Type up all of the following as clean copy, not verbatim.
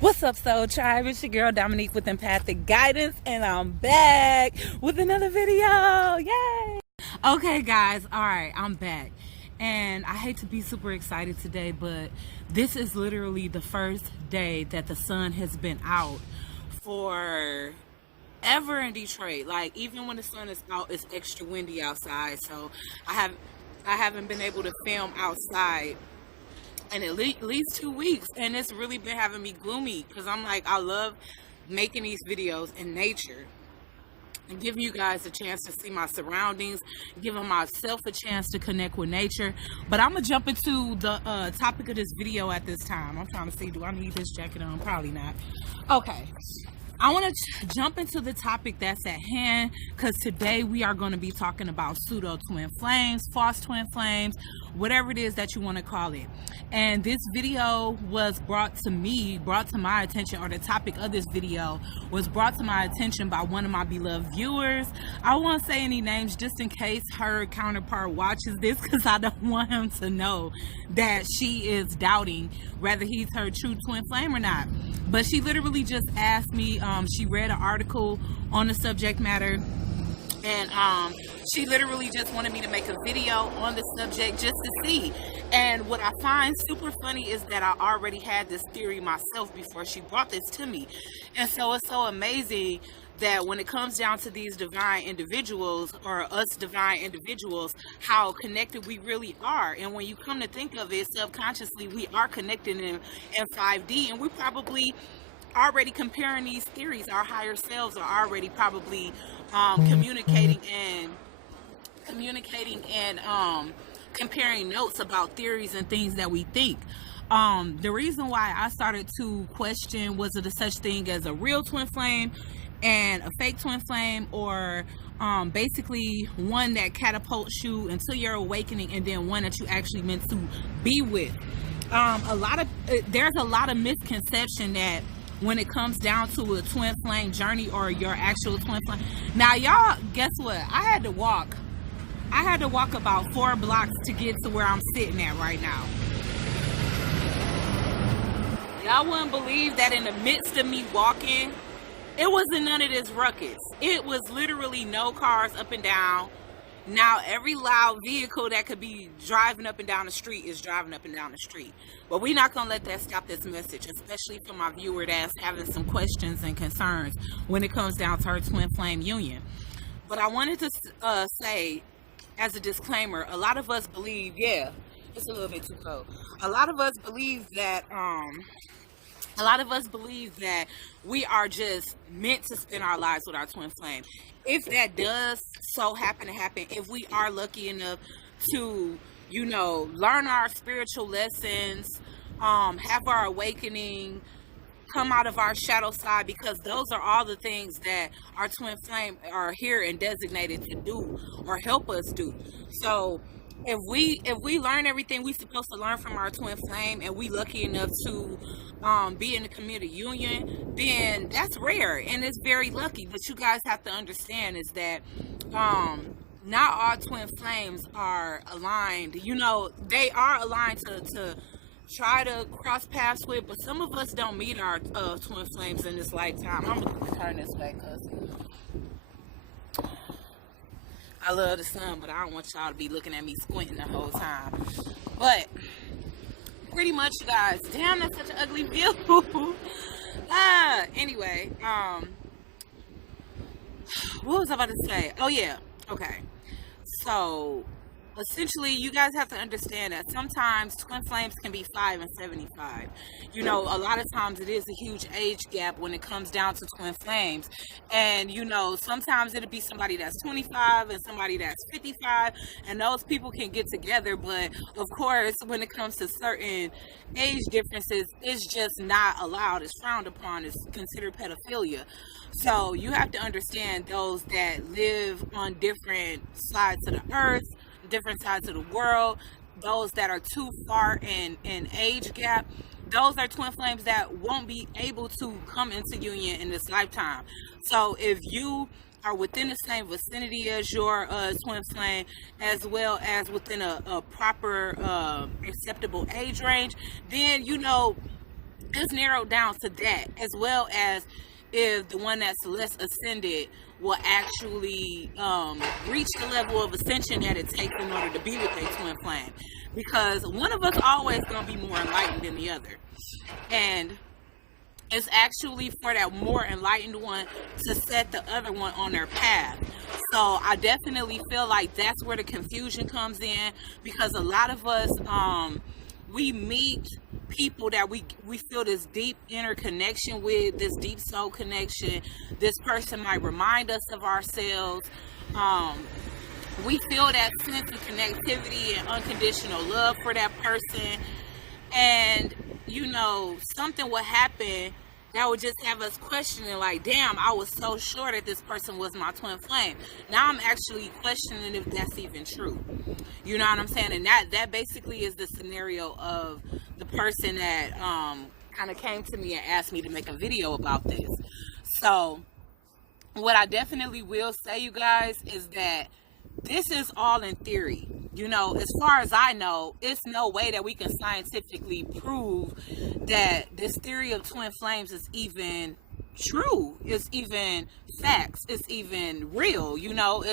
What's up, Soul Tribe? It's your girl Dominique with Empathic Guidance, and I'm back with another video. Yay! Okay, guys, alright, I'm back. And I hate to be super excited today, but this is literally the first day that the sun has been out for ever in Detroit. Like, even when the sun is out, it's extra windy outside. So I haven't been able to film outside in at least 2 weeks, and it's really been having me gloomy because I'm like, I love making these videos in nature and giving you guys a chance to see my surroundings, giving myself a chance to connect with nature. But I'm gonna jump into the topic of this video at this time. I'm trying to see, do I need this jacket on? Probably not. Okay, I want to jump into the topic that's at hand, because today we are going to be talking about pseudo twin flames, false twin flames, whatever it is that you want to call it. And this video was brought to my attention, or the topic of this video was brought to my attention by one of my beloved viewers. I won't say any names just in case her counterpart watches this, because I don't want him to know that she is doubting whether he's her true twin flame or not. But she literally just asked me, she read an article on the subject matter, and she literally just wanted me to make a video on the subject just to see. And what I find super funny is that I already had this theory myself before she brought this to me. And so it's so amazing that when it comes down to these divine individuals, or us divine individuals, how connected we really are. And when you come to think of it, subconsciously we are connected in 5D, and we probably already comparing these theories. Our higher selves are already probably communicating and comparing notes about theories and things that we think. The reason why I started to question, was it a such thing as a real twin flame and a fake twin flame, or basically one that catapults you into your awakening, and then one that you actually meant to be with. There's a lot of misconception that when it comes down to a twin flame journey, or your actual twin flame. Now, y'all, guess what? I had to walk about 4 blocks to get to where I'm sitting at right now. Y'all wouldn't believe that in the midst of me walking, it wasn't none of this ruckus. It was literally no cars up and down. Now, every loud vehicle that could be driving up and down the street is driving up and down the street. But we're not going to let that stop this message, especially for my viewer that's having some questions and concerns when it comes down to her twin flame union. But I wanted to say, as a disclaimer, a lot of us believe, yeah, it's a little bit too cold. A lot of us believe that we are just meant to spend our lives with our twin flame. If that does so happen to happen, if we are lucky enough to, learn our spiritual lessons, have our awakening, come out of our shadow side, because those are all the things that our twin flame are here and designated to do, or help us do. So if we learn everything we're supposed to learn from our twin flame, and we lucky enough to be in a community union, then that's rare and it's very lucky. But you guys have to understand is that not all twin flames are aligned. They are aligned to try to cross paths with, but some of us don't meet our twin flames in this lifetime. I'm gonna turn this way because I love the sun, but I don't want y'all to be looking at me squinting the whole time. But pretty much, you guys, damn, that's such an ugly view. Anyway, what was I about to say? Oh yeah, okay. So essentially, you guys have to understand that sometimes twin flames can be 5 and 75. A lot of times it is a huge age gap when it comes down to twin flames. And, sometimes it'll be somebody that's 25 and somebody that's 55, and those people can get together. But, of course, when it comes to certain age differences, it's just not allowed. It's frowned upon. It's considered pedophilia. So you have to understand those that live on different sides of the earth, different sides of the world, those that are too far in age gap, those are twin flames that won't be able to come into union in this lifetime. So if you are within the same vicinity as your twin flame, as well as within a proper acceptable age range, then It's narrowed down to that, as well as if the one that's less ascended will actually reach the level of ascension that it takes in order to be with a twin flame. Because one of us always going to be more enlightened than the other. And it's actually for that more enlightened one to set the other one on their path. So I definitely feel like that's where the confusion comes in, because a lot of us, we meet people that we feel this deep inner connection with, this deep soul connection. This person might remind us of ourselves. We feel that sense of connectivity and unconditional love for that person. And, you know, something will happen that would just have us questioning, like, damn, I was so sure that this person was my twin flame. Now I'm actually questioning if that's even true. You know what I'm saying? And that basically is the scenario of the person that kind of came to me and asked me to make a video about this. So what I definitely will say, you guys, is that this is all in theory. You know, as far as I know, it's no way that we can scientifically prove that this theory of twin flames is even true. It's even facts. It's even real. You know,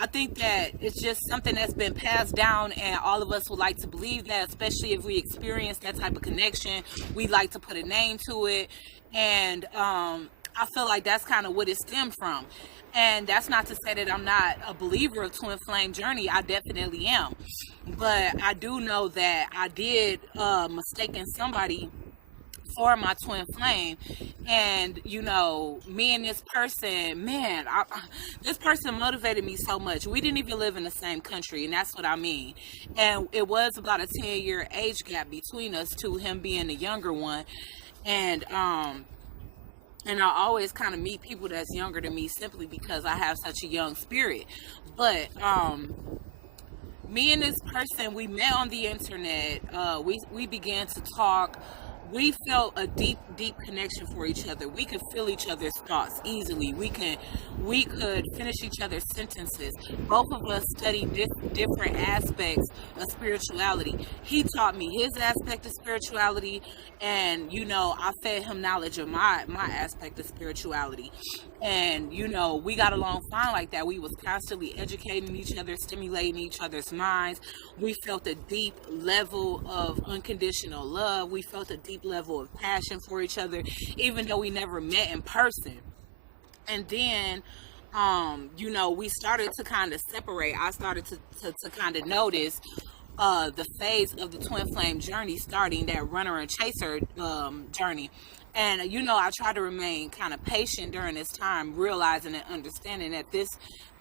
I think that it's just something that's been passed down, and all of us would like to believe that, especially if we experience that type of connection. We like to put a name to it, and I feel like that's kind of what it stemmed from. And that's not to say that I'm not a believer of twin flame journey. I definitely am. But I do know that I did mistaken somebody for my twin flame. And, you know, me and this person, man, this person motivated me so much. We didn't even live in the same country, and that's what I mean. And it was about a 10-year age gap between us two, him being the younger one. And I always kind of meet people that's younger than me simply because I have such a young spirit. But me and this person, we met on the internet. We began to talk. We felt a deep connection for each other. We could feel each other's thoughts easily. We could finish each other's sentences. Both of us studied different aspects of spirituality. He taught me his aspect of spirituality, and, you know, I fed him knowledge of my aspect of spirituality. And, you know, we got along fine like that. We was constantly educating each other, stimulating each other's minds. We felt a deep level of unconditional love. We felt a deep level of passion for each other, even though we never met in person. And then, you know, we started to kind of separate. I started to kind of notice the phase of the twin flame journey starting, that runner and chaser journey. And, you know, I try to remain kind of patient during this time, realizing and understanding that this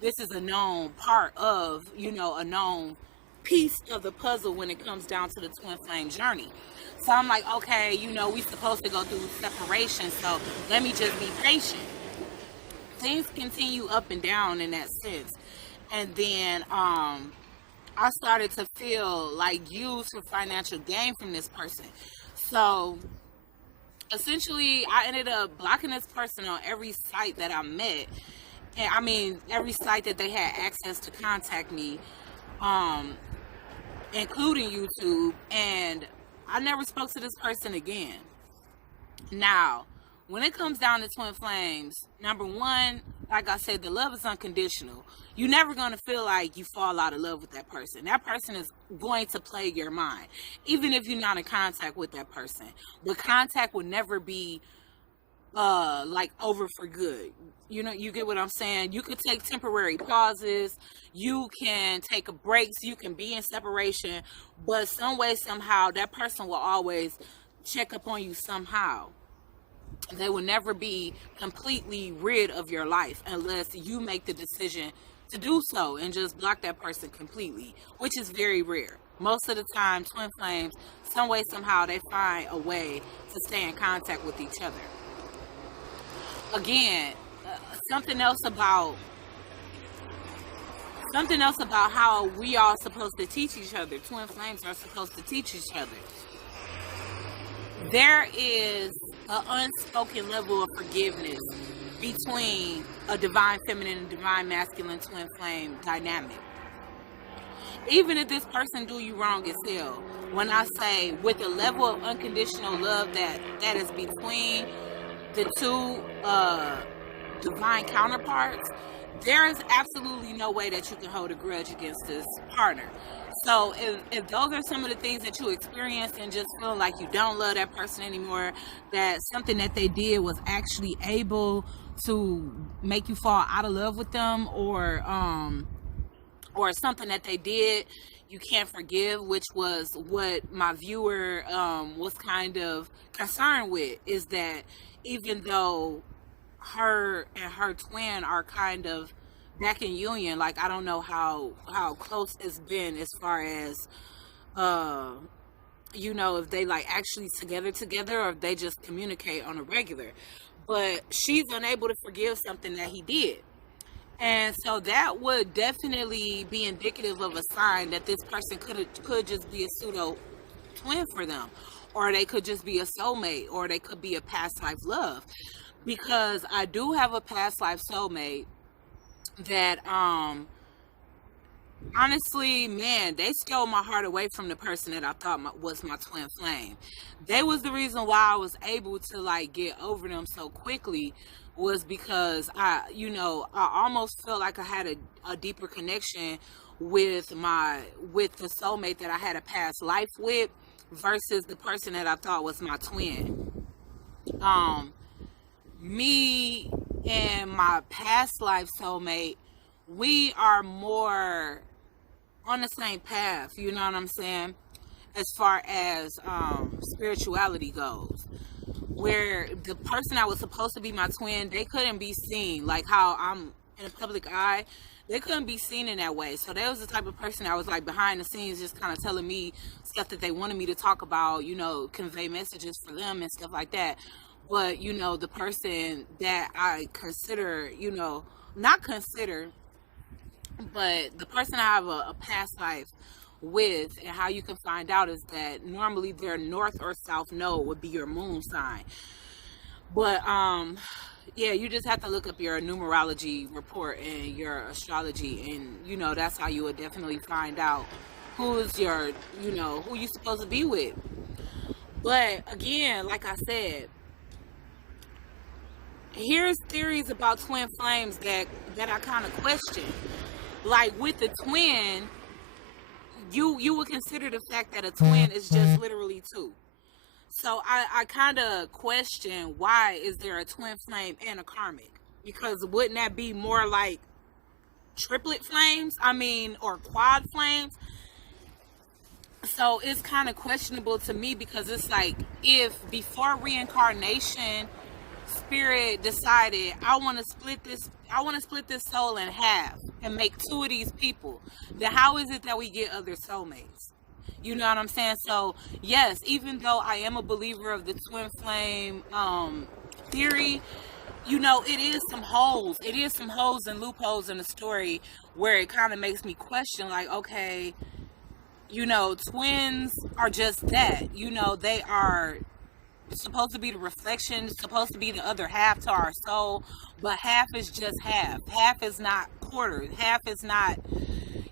is a known part of, you know, a known piece of the puzzle when it comes down to the twin flame journey. So I'm like, okay, you know, we're supposed to go through separation, so let me just be patient. Things continue up and down in that sense. And then I started to feel like used for financial gain from this person. So essentially, I ended up blocking this person on every site that I met. And I mean, every site that they had access to contact me, including YouTube. And I never spoke to this person again. Now, when it comes down to twin flames, number one, like I said, the love is unconditional. You're never going to feel like you fall out of love with that person. That person is going to play your mind, even if you're not in contact with that person. But contact will never be like over for good. You know, you get what I'm saying? You could take temporary pauses. You can take a break. You can be in separation. But some way, somehow, that person will always check up on you somehow. They will never be completely rid of your life unless you make the decision to do so and just block that person completely, which is very rare. Most of the time, twin flames, some way, somehow, they find a way to stay in contact with each other. Again, something else about how we are supposed to teach each other. Twin flames are supposed to teach each other. There is an unspoken level of forgiveness between a divine feminine and divine masculine twin flame dynamic. Even if this person do you wrong as hell, when I say with the level of unconditional love that is between the two divine counterparts, there is absolutely no way that you can hold a grudge against this partner. So if those are some of the things that you experience and just feeling like you don't love that person anymore, that something that they did was actually able to make you fall out of love with them, or something that they did you can't forgive, which was what my viewer was kind of concerned with, is that even though her and her twin are kind of back in union, like I don't know how close it's been as far as if they like actually together, or if they just communicate on a regular, but she's unable to forgive something that he did. And so that would definitely be indicative of a sign that this person could just be a pseudo twin for them, or they could just be a soulmate, or they could be a past life love. Because I do have a past life soulmate that honestly, man, they stole my heart away from the person that I thought was my twin flame. They was the reason why I was able to like get over them so quickly, was because I almost felt like I had a deeper connection with the soulmate that I had a past life with versus the person that I thought was my twin. Me and my past life soulmate, we are more on the same path, you know what I'm saying, as far as spirituality goes, where the person that was supposed to be my twin, they couldn't be seen like how I'm in a public eye. They couldn't be seen in that way. So they was the type of person that was like behind the scenes, just kind of telling me stuff that they wanted me to talk about, convey messages for them and stuff like that. But the person that I consider, not consider, but the person I have a past life with, and how you can find out is that normally their north or south node would be your moon sign. But yeah, you just have to look up your numerology report and your astrology, and that's how you would definitely find out who's your who you're supposed to be with. But again, like I said, here's theories about twin flames that I kind of question. Like with the twin, you would consider the fact that a twin is just literally two. So I kind of question, why is there a twin flame and a karmic? Because wouldn't that be more like triplet flames? Or quad flames? So it's kind of questionable to me, because it's like, if before reincarnation spirit decided I want to split this soul in half and make two of these people, then how is it that we get other soulmates? You know what I'm saying? So yes, even though I am a believer of the twin flame theory, it is some holes and loopholes in the story where it kind of makes me question, like, okay, twins are just that. They are supposed to be the reflection, supposed to be the other half to our soul, but half is just half. Half is not quarters. Half is not,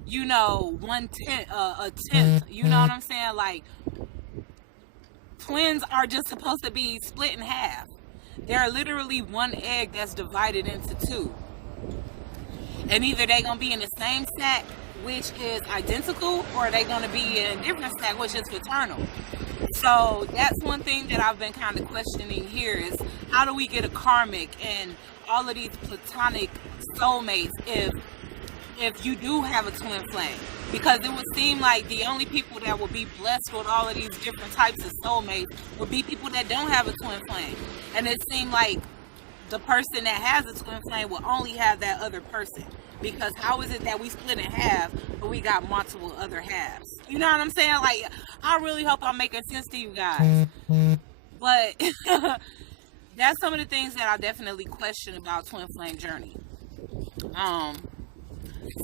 1/10, a tenth. You know what I'm saying? Like, twins are just supposed to be split in half. They're literally one egg that's divided into two. And either they're going to be in the same sack, which is identical, or they're going to be in a different sack, which is fraternal. So that's one thing that I've been kind of questioning here, is how do we get a karmic and all of these platonic soulmates if you do have a twin flame? Because it would seem like the only people that will be blessed with all of these different types of soulmates would be people that don't have a twin flame. And it seemed like the person that has a twin flame will only have that other person. Because how is it that we split in half, but we got multiple other halves? You know what I'm saying? Like, I really hope I'm making sense to you guys. But that's some of the things that I definitely question about twin flame journey.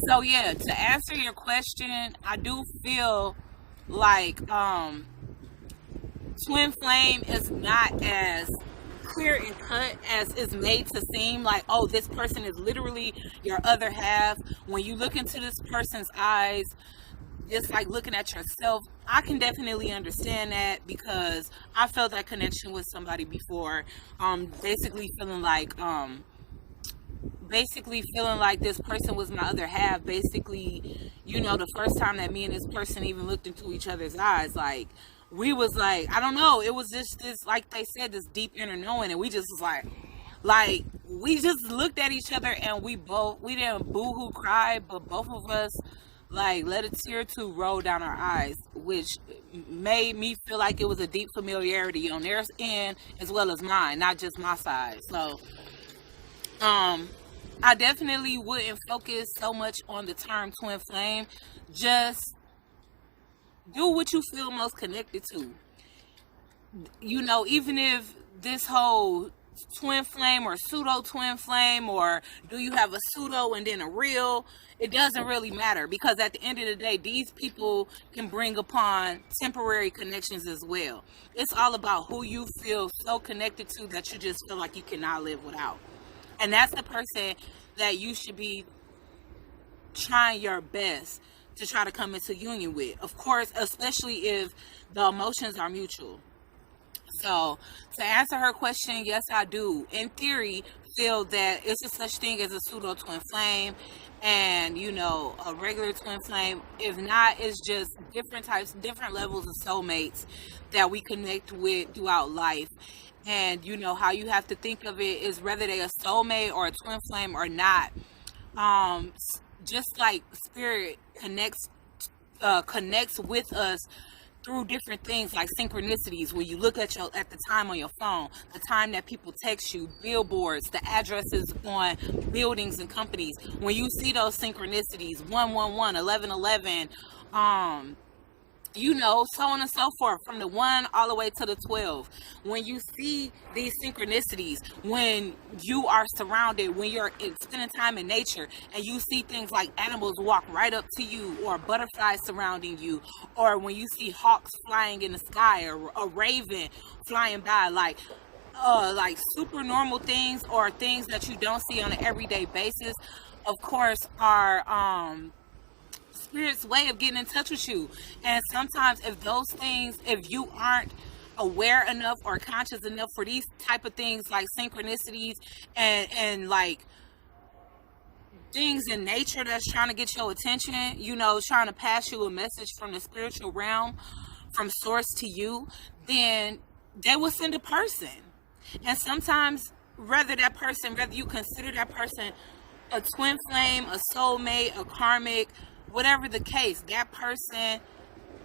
So yeah, to answer your question, I do feel like twin flame is not as clear and cut as is made to seem. Like, oh, this person is literally your other half. When you look into this person's eyes, just like looking at yourself, I can definitely understand that because I felt that connection with somebody before. Basically feeling like this person was my other half. Basically, the first time that me and this person even looked into each other's eyes, like we was like, I don't know, it was just this, like they said, this deep inner knowing, and we just was like we just looked at each other, and we didn't boo-hoo cry, but both of us like let a tear or two roll down our eyes, which made me feel like it was a deep familiarity on their end as well as mine, not just my side. So I definitely wouldn't focus so much on the term twin flame. Just do what you feel most connected to. Even if this whole twin flame or pseudo twin flame, or do you have a pseudo and then a real, it doesn't really matter, because at the end of the day, these people can bring upon temporary connections as well. It's all about who you feel so connected to that you just feel like you cannot live without. And that's the person that you should be trying your best to try to come into union with. Of course, especially if the emotions are mutual. So, to answer her question, yes, I do, in theory, feel that it's a such thing as a pseudo twin flame and, a regular twin flame. If not, it's just different levels of soulmates that we connect with throughout life. And how you have to think of it is whether they a soulmate or a twin flame or not. Just like spirit connects with us through different things like synchronicities. When you look at the time on your phone, the time that people text you, billboards, the addresses on buildings and companies, when you see those synchronicities, 111, 1111, so on and so forth, from the 1 all the way to the 12. When you see these synchronicities, when you are surrounded, when you're spending time in nature, and you see things like animals walk right up to you, or butterflies surrounding you, or when you see hawks flying in the sky, or a raven flying by, like super normal things, or things that you don't see on an everyday basis, of course, are spirit's way of getting in touch with you. And sometimes if you aren't aware enough or conscious enough for these type of things like synchronicities and like things in nature that's trying to get your attention, trying to pass you a message from the spiritual realm, from source to you, then they will send a person. And sometimes whether you consider that person a twin flame, a soulmate, a karmic, whatever the case, that person,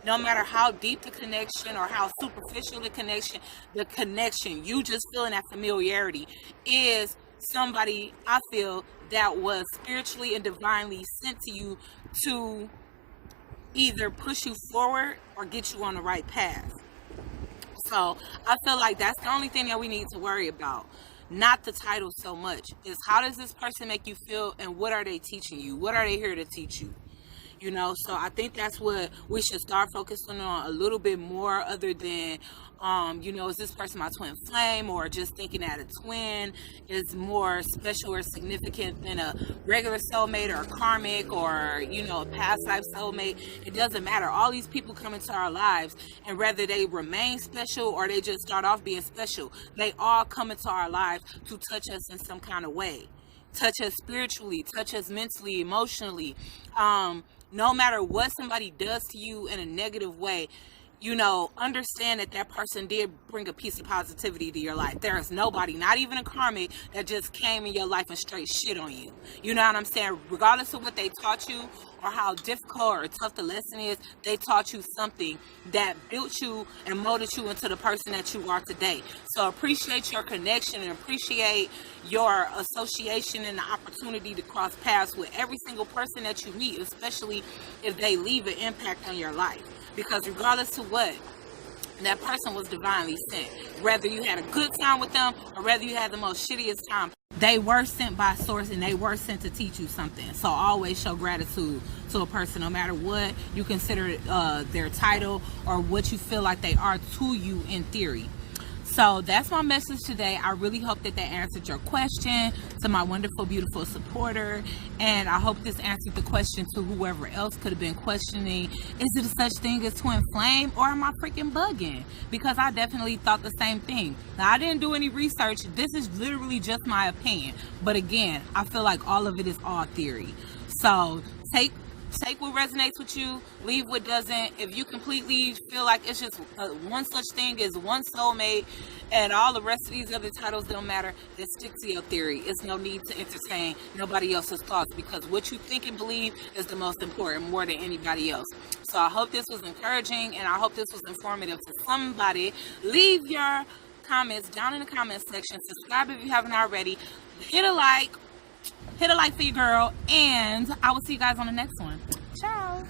no matter how deep the connection or how superficial the connection, you just feeling that familiarity, is somebody, I feel, that was spiritually and divinely sent to you to either push you forward or get you on the right path. So I feel like that's the only thing that we need to worry about. Not the title so much. Is how does this person make you feel, and what are they teaching you? What are they here to teach you? So I think that's what we should start focusing on a little bit more, other than, is this person my twin flame, or just thinking that a twin is more special or significant than a regular soulmate or a karmic or, a past life soulmate. It doesn't matter. All these people come into our lives, and whether they remain special or they just start off being special, they all come into our lives to touch us in some kind of way. Touch us spiritually, touch us mentally, emotionally. No matter what somebody does to you in a negative way, understand that person did bring a piece of positivity to your life. There is nobody, not even a karmic, that just came in your life and straight shit on you. You know what I'm saying? Regardless of what they taught you or how difficult or tough the lesson is, they taught you something that built you and molded you into the person that you are today. So appreciate your connection and appreciate your association and the opportunity to cross paths with every single person that you meet, especially if they leave an impact on your life. Because regardless of what, that person was divinely sent. Whether you had a good time with them or whether you had the most shittiest time, they were sent by source, and they were sent to teach you something. So always show gratitude to a person, no matter what you consider their title or what you feel like they are to you in theory. So that's my message today. I really hope that answered your question to my wonderful, beautiful supporter. And I hope this answered the question to whoever else could have been questioning, is it a such thing as twin flame, or am I freaking bugging? Because I definitely thought the same thing. Now, I didn't do any research. This is literally just my opinion. But again, I feel like all of it is all theory. So take what resonates with you, leave what doesn't. If you completely feel like it's just one such thing as one soulmate and all the rest of these other titles don't matter, then stick to your theory. It's no need to entertain nobody else's thoughts, because what you think and believe is the most important, more than anybody else. So I hope this was encouraging, and I hope this was informative to somebody. Leave your comments down in the comment section. Subscribe if you haven't already. Hit a like for your girl, and I will see you guys on the next one. Ciao.